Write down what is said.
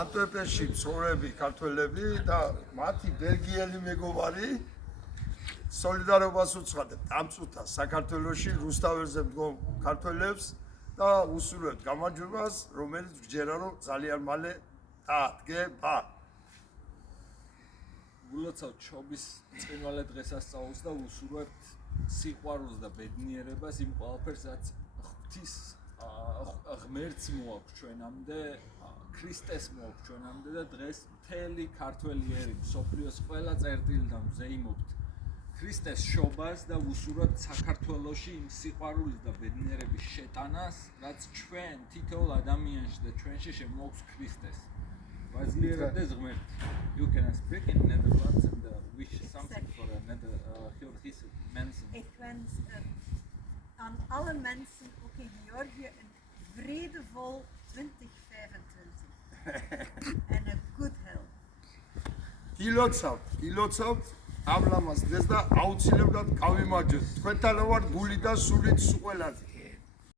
ანტვერპენში მცხოვრები ქართველები და მათი ბელგიელი მეგობარი სოლიდარობას უცხადებ დამწუთა საქართველოში რუსთაველზე მდგომ ქართველებს და უსურვებთ გამარჯვებას, რომელიც ვჯერა რომ ძალიან მალე დადგება. გულოცავთ შობის წყინვალე დღესასწაულს და უსურვებთ სიყვარულს და ბედნიერებას იმ ყველაფერს, რაც ღვთის ღმერთს მოაქვს ჩვენამდე, ქრისტეს მოაქვს ჩვენამდე და დღეს მთელი ქართველი ერი მსოფლიოს ყველა წერტილიდან ვზეიმობთ ქრისტეს შობას და უსურვებთ საქართველოში იმ სიყვარულის და ბედნიერების შეტანას, რაც ჩვენ თითოეულ ადამიანში და ჩვენში შემოაქვს ქრისტეს. Ვაძლიერებდეს ღმერთი. You can speak in Netherlands and wish something for his mensen. Ik wens aan alle mensen, ook in Georgië, een vredevol 2025 en een good health. გილოცავთ ამ ლამაზ დღეს და აუცილებლად გავიმარჯვებთ. თქვენთან ვარ გული და სულით სულ ყველაზე.